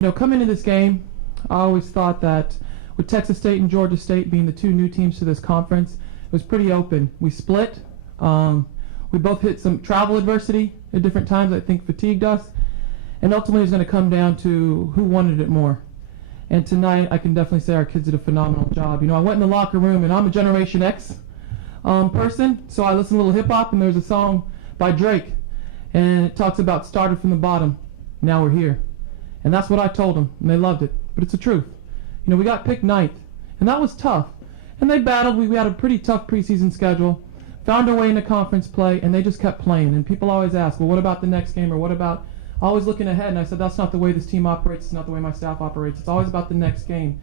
Coming into this game, I always thought that with Texas State and Georgia State being the two new teams to this conference, it was pretty open. We split. We both hit some travel adversity at different times, I think fatigued us. And ultimately, it's going to come down to who wanted it more. And tonight, I can definitely say our kids did a phenomenal job. I went in the locker room, and I'm a Generation X person, so I listened to a little hip-hop, and there's a song by Drake, and it talks about started from the bottom, now we're here. And that's what I told them, and they loved it. But it's the truth. We got picked ninth, and that was tough. And they battled. We had a pretty tough preseason schedule, found our way into conference play, and they just kept playing. And people always ask, well, what about the next game, or what about always looking ahead? And I said, that's not the way this team operates. It's not the way my staff operates. It's always about the next game.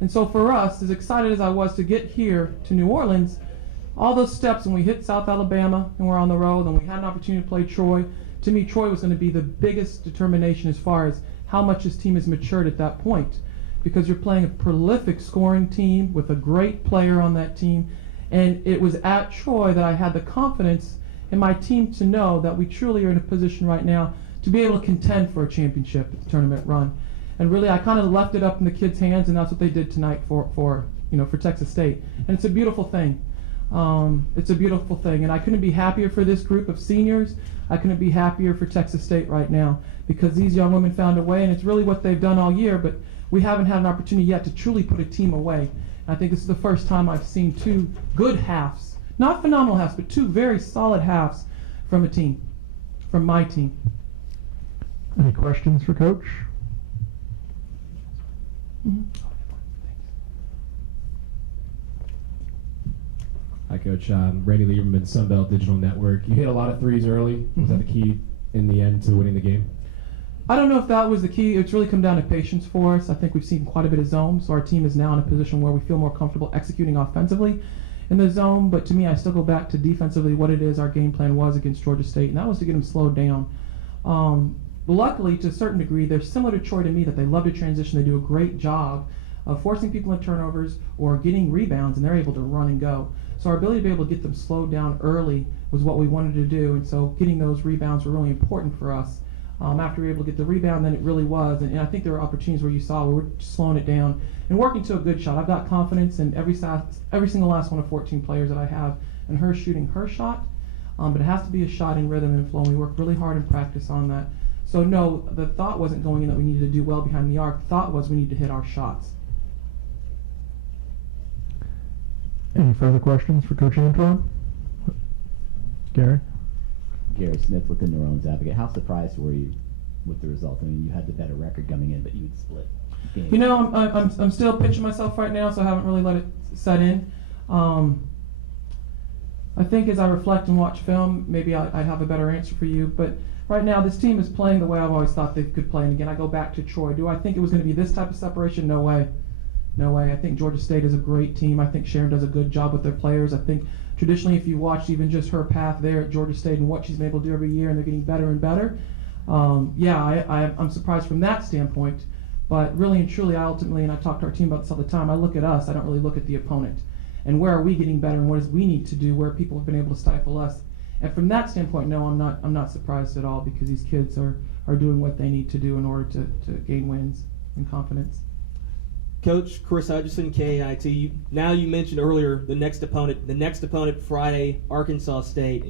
And so for us, as excited as I was to get here to New Orleans, all those steps when we hit South Alabama and we're on the road and we had an opportunity to play Troy, to me, Troy was going to be the biggest determination as far as how much this team has matured at that point, because you're playing a prolific scoring team with a great player on that team. And it was at Troy that I had the confidence in my team to know that we truly are in a position right now to be able to contend for a championship tournament run. And really, I kind of left it up in the kids' hands, and that's what they did tonight for Texas State. And it's a beautiful thing. It's a beautiful thing, and I couldn't be happier for this group of seniors. I couldn't be happier for Texas State right now, because these young women found a way, and it's really what they've done all year, but we haven't had an opportunity yet to truly put a team away. And I think this is the first time I've seen two good halves, not phenomenal halves, but two very solid halves from a team, from my team. Any questions for Coach? Mm-hmm. Hi, Coach. Randy Lieberman, Sunbelt Digital Network. You hit a lot of threes early. Was that the key in the end to winning the game? I don't know if that was the key. It's really come down to patience for us. I think we've seen quite a bit of zone, so our team is now in a position where we feel more comfortable executing offensively in the zone. But to me, I still go back to defensively what it is our game plan was against Georgia State, and that was to get them slowed down. Luckily, to a certain degree, they're similar to Troy to me, that they love to transition. They do a great job of forcing people into turnovers or getting rebounds, and they're able to run and go. So our ability to be able to get them slowed down early was what we wanted to do, and so getting those rebounds were really important for us. After we were able to get the rebound, then it really was, and I think there were opportunities where you saw where we're slowing it down and working to a good shot. I've got confidence in every single last one of 14 players that I have, and her shooting her shot, but it has to be a shot in rhythm and flow, and we work really hard in practice on that. So no, the thought wasn't going in that we needed to do well behind the arc. The thought was we need to hit our shots. Any further questions for Coach Antoine? Gary? Gary Smith with the New Orleans Advocate. How surprised were you with the result? I mean, you had the better record coming in, but you would split games. I'm still pinching myself right now, so I haven't really let it set in. I think as I reflect and watch film, maybe I have a better answer for you. But right now, this team is playing the way I've always thought they could play. And again, I go back to Troy. Do I think it was going to be this type of separation? No way. No way. I think Georgia State is a great team. I think Sharon does a good job with their players. I think traditionally, if you watched even just her path there at Georgia State and what she's been able to do every year, and they're getting better and better, I'm surprised from that standpoint. But really and truly, I ultimately, and I talk to our team about this all the time, I look at us. I don't really look at the opponent. And where are we getting better, and what does we need to do where people have been able to stifle us? And from that standpoint, no, I'm not surprised at all, because these kids are doing what they need to do in order to gain wins and confidence. Coach Chris Hutchison, KAIT. Now you mentioned earlier the next opponent Friday, Arkansas State.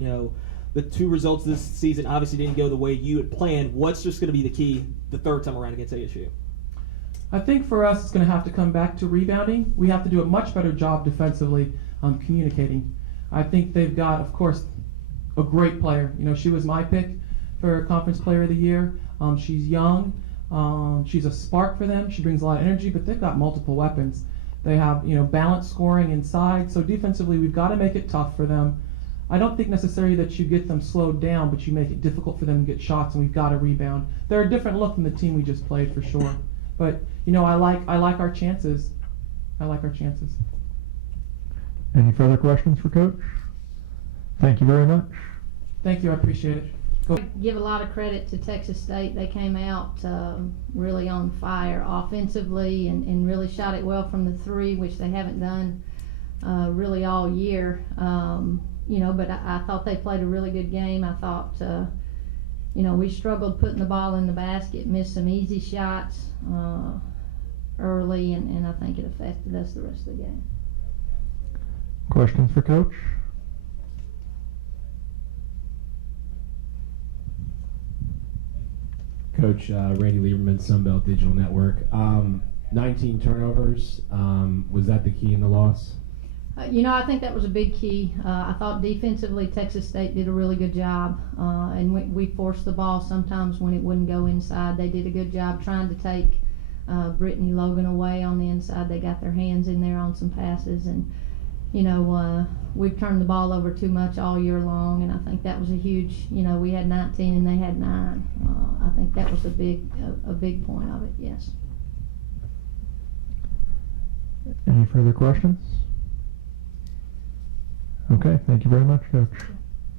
The two results this season obviously didn't go the way you had planned. What's just going to be the key the third time around against ASU? I think for us, it's going to have to come back to rebounding. We have to do a much better job defensively communicating. I think they've got, of course, a great player. She was my pick for Conference Player of the Year. She's young. She's a spark for them. She brings a lot of energy, but they've got multiple weapons. They have, balanced scoring inside. So defensively, we've got to make it tough for them. I don't think necessarily that you get them slowed down, but you make it difficult for them to get shots, and we've got to rebound. They're a different look than the team we just played, for sure. But I like our chances. I like our chances. Any further questions for Coach? Thank you very much. Thank you. I appreciate it. I give a lot of credit to Texas State. They came out really on fire offensively and really shot it well from the three, which they haven't done really all year. But I thought they played a really good game. I thought we struggled putting the ball in the basket, missed some easy shots early, and I think it affected us the rest of the game. Questions for Coach? Coach, Randy Lieberman, Sunbelt Digital Network. 19 turnovers. Was that the key in the loss? I think that was a big key. I thought defensively Texas State did a really good job, and we forced the ball sometimes when it wouldn't go inside. They did a good job trying to take Brittany Logan away on the inside. They got their hands in there on some passes, and we've turned the ball over too much all year long, and I think that was a huge. We had 19 and they had 9. I think that was a big point of it. Yes. Any further questions? Okay, thank you very much, Coach.